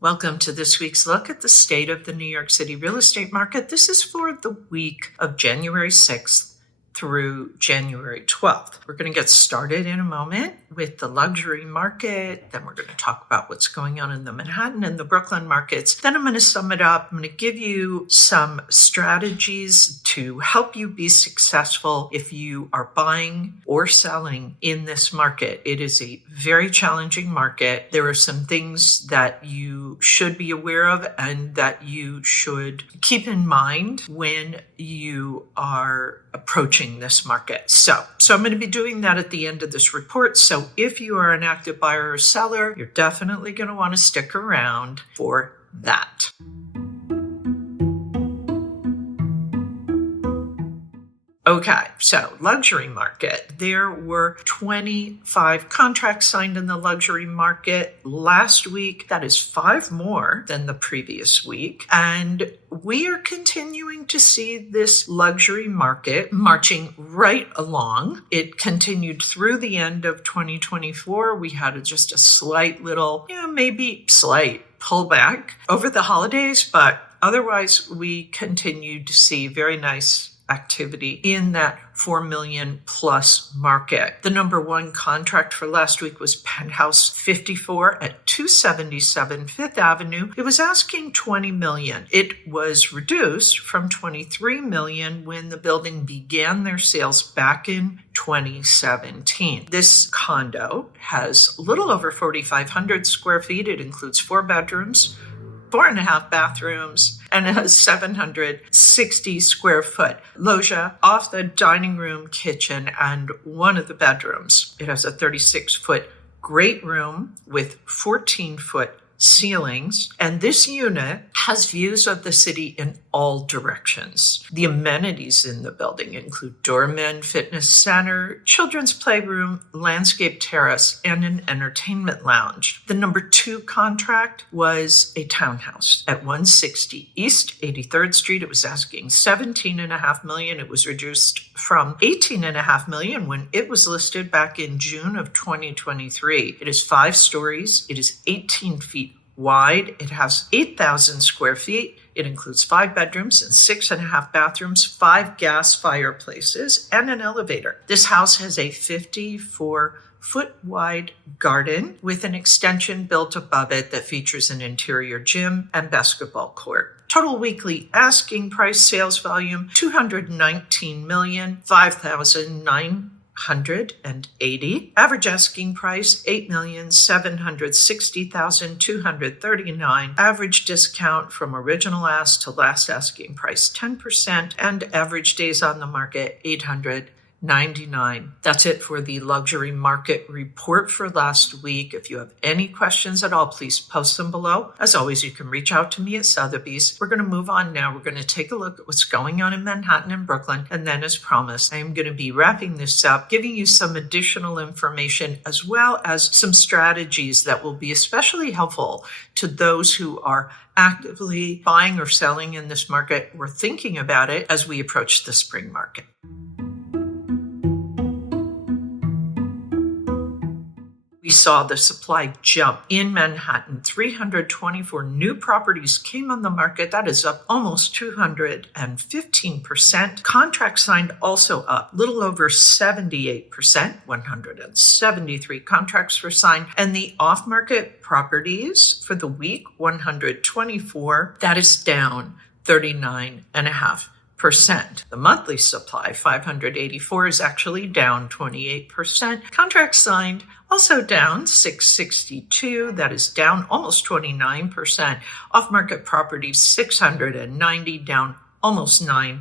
Welcome to this week's look at the state of the New York City real estate market. This is for the week of January 6th through January 12th. We're going to get started in a moment with the luxury market. Then we're going to talk about what's going on in the Manhattan and the Brooklyn markets. Then I'm going to sum it up. I'm going to give you some strategies to help you be successful if you are buying or selling in this market. It is a very challenging market. There are some things that you should be aware of and that you should keep in mind when you are approaching this market. So I'm going to be doing that at the end of this report. So if you are an active buyer or seller, you're definitely going to want to stick around for that. Okay, so luxury market. There were 25 contracts signed in the luxury market last week. That is 5 more than the previous week. And we are continuing to see this luxury market marching right along. It continued through the end of 2024. We had just a slight little, maybe slight pullback over the holidays, but otherwise we continued to see very nice activity in that 4 million plus market. The number one contract for last week was Penthouse 54 at 277 Fifth Avenue. It was asking 20 million. It was reduced from 23 million when the building began their sales back in 2017. This condo has a little over 4,500 square feet. It includes 4 bedrooms, 4.5 bathrooms, and it has 760 square foot loggia off the dining room, kitchen, and one of the bedrooms. It has a 36-foot great room with 14-foot ceilings, and this unit has views of the city in all directions. The amenities in the building include doorman, fitness center, children's playroom, landscape terrace, and an entertainment lounge. The number 2 contract was a townhouse at 160 East 83rd Street. It was asking $17.5 million. It was reduced from $18.5 million when it was listed back in June of 2023. It is 5 stories. It is 18 feet wide. It has 8,000 square feet. It includes 5 bedrooms and 6.5 bathrooms, 5 gas fireplaces, and an elevator. This house has a 54-foot wide garden with an extension built above it that features an interior gym and basketball court. Total weekly asking price sales volume, $219,005,980. Average asking price, $8,760,239. Average discount from original ask to last asking price, 10%. And average days on the market, 899. That's it for the luxury market report for last week. If you have any questions at all, please post them below. As always, you can reach out to me at Sotheby's. We're going to move on now. We're going to take a look at what's going on in Manhattan and Brooklyn. And then, as promised, I am going to be wrapping this up, giving you some additional information as well as some strategies that will be especially helpful to those who are actively buying or selling in this market or thinking about it as we approach the spring market. We saw the supply jump in Manhattan. 324 new properties came on the market. That is up almost 215%. Contracts signed also up, little over 78%. 173 contracts were signed. And the off-market properties for the week, 124. That is down 39.5%. The monthly supply, 584, is actually down 28%. Contracts signed also down 662. That is down almost 29%. Off-market properties, 690, down almost 9%.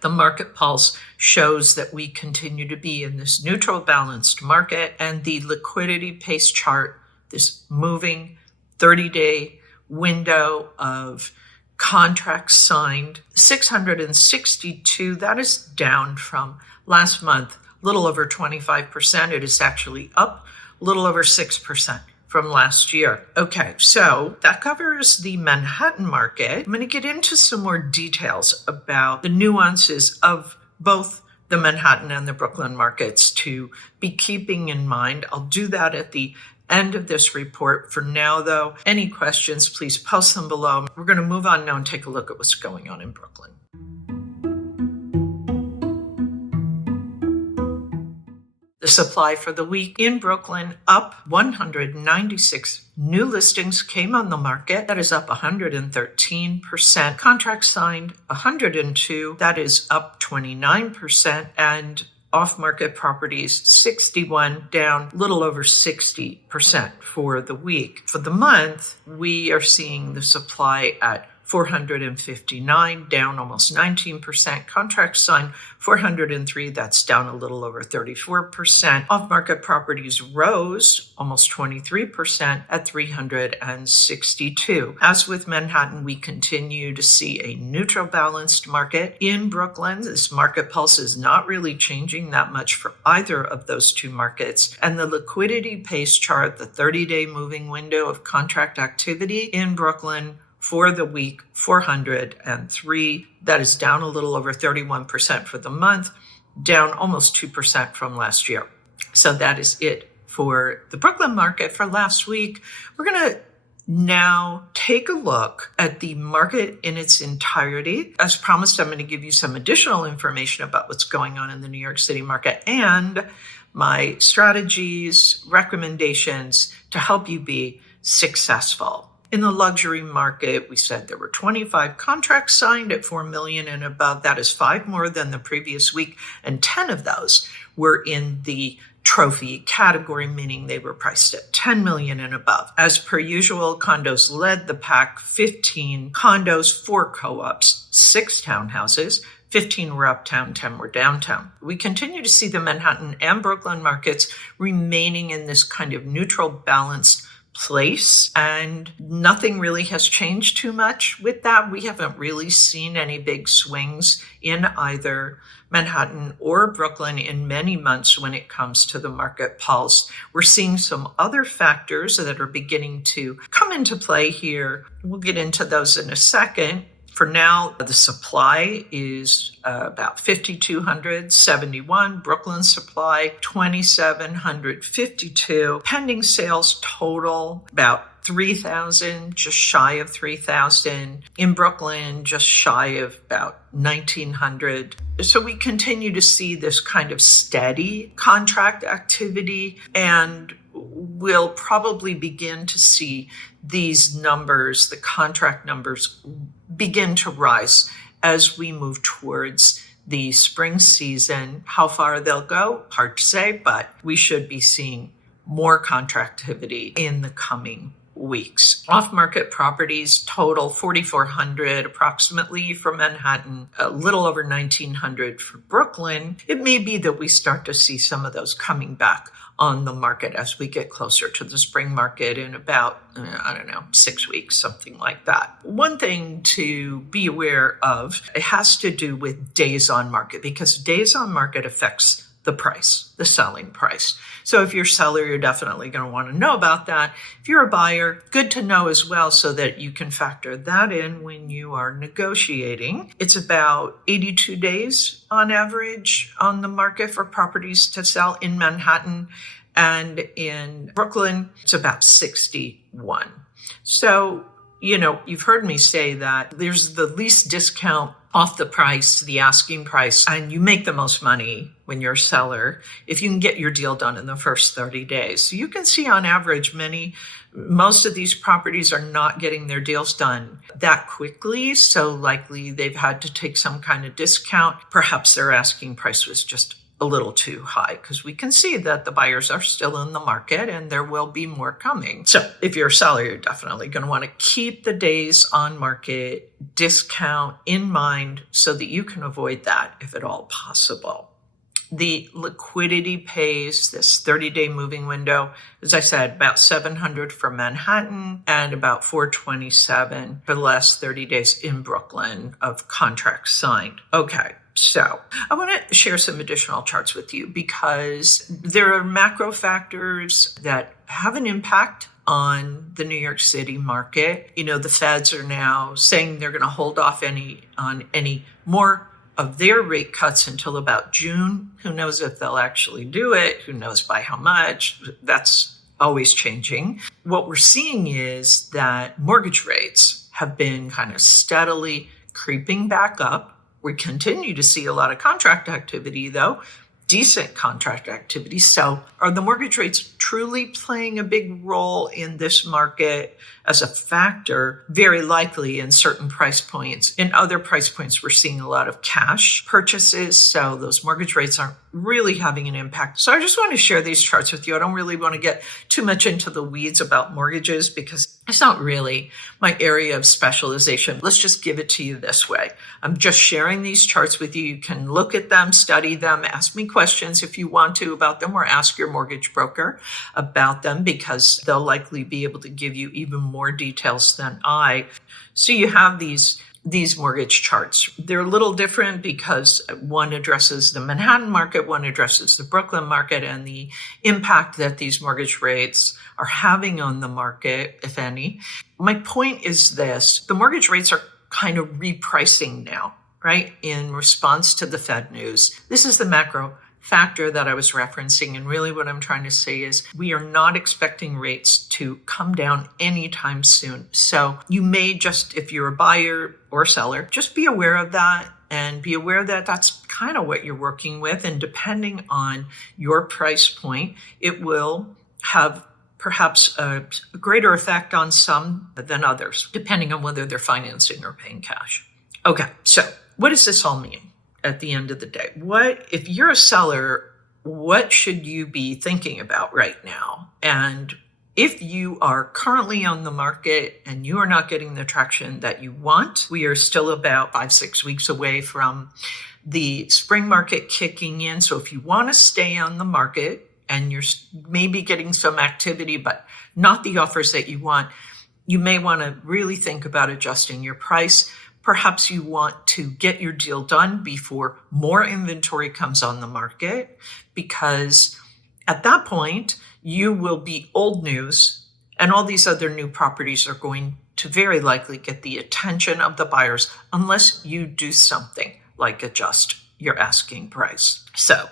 The market pulse shows that we continue to be in this neutral balanced market, and the liquidity pace chart, this moving 30-day window of contracts signed, 662. That is down from last month, a little over 25%. It is actually up a little over 6% from last year. Okay, so that covers the Manhattan market. I'm going to get into some more details about the nuances of both the Manhattan and the Brooklyn markets to be keeping in mind. I'll do that at the End of this report. For now, though, any questions, please post them below. We're going to move on now and take a look at what's going on in Brooklyn. The supply for the week in Brooklyn up 196 new listings came on the market. That is up 113%. Contracts signed 102. That is up 29%. And off-market properties 61, down a little over 60% for the week. For the month, we are seeing the supply at 459, down almost 19%. Contracts signed 403, that's down a little over 34%. Off-market properties rose almost 23% at 362. As with Manhattan, we continue to see a neutral balanced market. In Brooklyn, this market pulse is not really changing that much for either of those two markets. And the liquidity pace chart, the 30-day moving window of contract activity in Brooklyn, for the week, 403. That is down a little over 31% for the month, down almost 2% from last year. So that is it for the Brooklyn market for last week. We're going to now take a look at the market in its entirety. As promised, I'm going to give you some additional information about what's going on in the New York City market and my strategies, recommendations to help you be successful. In the luxury market, we said there were 25 contracts signed at $4 million and above. That is 5 more than the previous week, and 10 of those were in the trophy category, meaning they were priced at $10 million and above. As per usual, condos led the pack, 15 condos, 4 co-ops, 6 townhouses. 15 were uptown, 10 were downtown. We continue to see the Manhattan and Brooklyn markets remaining in this kind of neutral, balanced place, and nothing really has changed too much with that. We haven't really seen any big swings in either Manhattan or Brooklyn in many months when it comes to the market pulse. We're seeing some other factors that are beginning to come into play here. We'll get into those in a second. For now, the supply is about 5,271. Brooklyn supply, 2,752. Pending sales total, about 3,000, just shy of 3,000. In Brooklyn, just shy of about 1,900. So we continue to see this kind of steady contract activity, and we'll probably begin to see these numbers, the contract numbers, begin to rise as we move towards the spring season. How far they'll go, hard to say, but we should be seeing more contract activity in the coming weeks. Off-market properties total 4,400 approximately for Manhattan, a little over 1,900 for Brooklyn. It may be that we start to see some of those coming back on the market as we get closer to the spring market in about, 6 weeks, something like that. One thing to be aware of, it has to do with days on market, because days on market affects the price, the selling price. So if you're a seller, you're definitely going to want to know about that. If you're a buyer, good to know as well so that you can factor that in when you are negotiating. It's about 82 days on average on the market for properties to sell in Manhattan, and in Brooklyn, it's about 61. So, you've heard me say that there's the least discount off the price to the asking price, and you make the most money when you're a seller if you can get your deal done in the first 30 days. So you can see on average most of these properties are not getting their deals done that quickly, so likely they've had to take some kind of discount. Perhaps their asking price was just a little too high, because we can see that the buyers are still in the market and there will be more coming. So if you're a seller, you're definitely going to want to keep the days on market discount in mind so that you can avoid that if at all possible. The liquidity pace, this 30-day moving window, as I said, about 700 for Manhattan and about 427 for the last 30 days in Brooklyn of contracts signed. Okay. So I want to share some additional charts with you because there are macro factors that have an impact on the New York City market. The feds are now saying they're going to hold off on any more of their rate cuts until about June. Who knows if they'll actually do it? Who knows by how much? That's always changing. What we're seeing is that mortgage rates have been kind of steadily creeping back up. We continue to see a lot of contract activity, though, decent contract activity. So are the mortgage rates truly playing a big role in this market as a factor? Very likely in certain price points. In other price points, we're seeing a lot of cash purchases. So those mortgage rates aren't really having an impact. So I just want to share these charts with you. I don't really want to get too much into the weeds about mortgages because it's not really my area of specialization. Let's just give it to you this way. I'm just sharing these charts with you. You can look at them, study them, ask me questions if you want to about them, or ask your mortgage broker about them because they'll likely be able to give you even more details than I. So you have these mortgage charts. They're a little different because one addresses the Manhattan market, one addresses the Brooklyn market, and the impact that these mortgage rates are having on the market, if any. My point is this: the mortgage rates are kind of repricing now, right? In response to the Fed news. This is the macro factor that I was referencing. And really what I'm trying to say is we are not expecting rates to come down anytime soon. So you may just, if you're a buyer or seller, just be aware of that and be aware that that's kind of what you're working with. And depending on your price point, it will have perhaps a greater effect on some than others, depending on whether they're financing or paying cash. Okay, so what does this all mean? At the end of the day, if you're a seller, what should you be thinking about right now? And if you are currently on the market and you are not getting the traction that you want, we are still about 5-6 weeks away from the spring market kicking in. So if you want to stay on the market and you're maybe getting some activity, but not the offers that you want, you may want to really think about adjusting your price. Perhaps you want to get your deal done before more inventory comes on the market, because at that point, you will be old news and all these other new properties are going to very likely get the attention of the buyers unless you do something like adjust your asking price. So,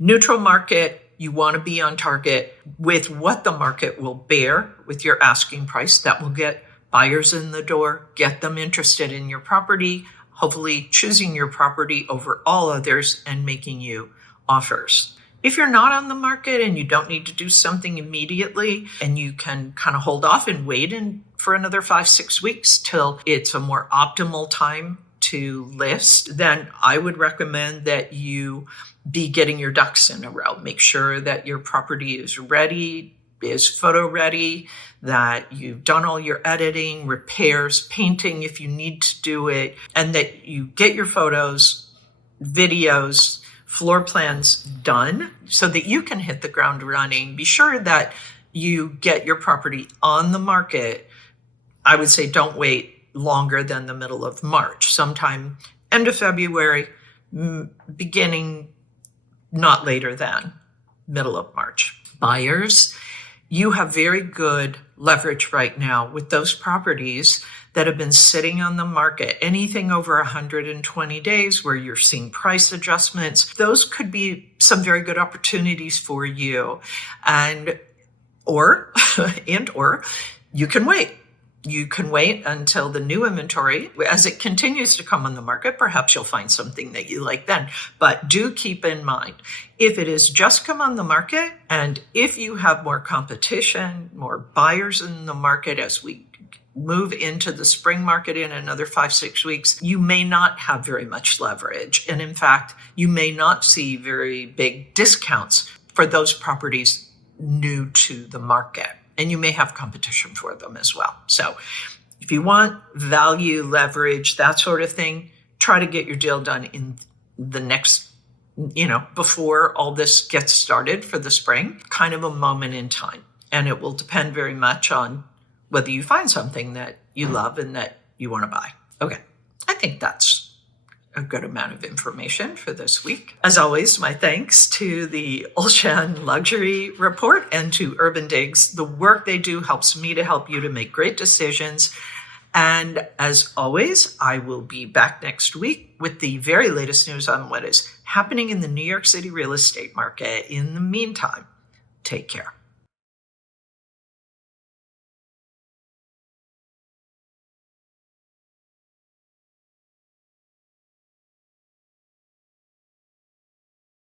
neutral market, you want to be on target with what the market will bear with your asking price. That will get buyers in the door, get them interested in your property, hopefully choosing your property over all others and making you offers. If you're not on the market and you don't need to do something immediately and you can kind of hold off and wait for another 5-6 weeks till it's a more optimal time to list, then I would recommend that you be getting your ducks in a row. Make sure that your property is ready, is photo ready, that you've done all your editing, repairs, painting if you need to do it, and that you get your photos, videos, floor plans done so that you can hit the ground running. Be sure that you get your property on the market. I would say don't wait longer than the middle of March, sometime end of February, beginning not later than middle of March. Buyers, you have very good leverage right now with those properties that have been sitting on the market. Anything over 120 days where you're seeing price adjustments, those could be some very good opportunities for you. Or you can wait. You can wait until the new inventory, as it continues to come on the market, perhaps you'll find something that you like then. But do keep in mind, if it has just come on the market and if you have more competition, more buyers in the market as we move into the spring market in another 5-6 weeks, you may not have very much leverage. And in fact, you may not see very big discounts for those properties new to the market. And you may have competition for them as well. So if you want value, leverage, that sort of thing, try to get your deal done in the next, before all this gets started for the spring, kind of a moment in time. And it will depend very much on whether you find something that you love and that you want to buy. Okay, I think that's a good amount of information for this week. As always, my thanks to the Olshan Luxury Report and to Urban Digs. The work they do helps me to help you to make great decisions. And as always, I will be back next week with the very latest news on what is happening in the New York City real estate market. In the meantime, take care.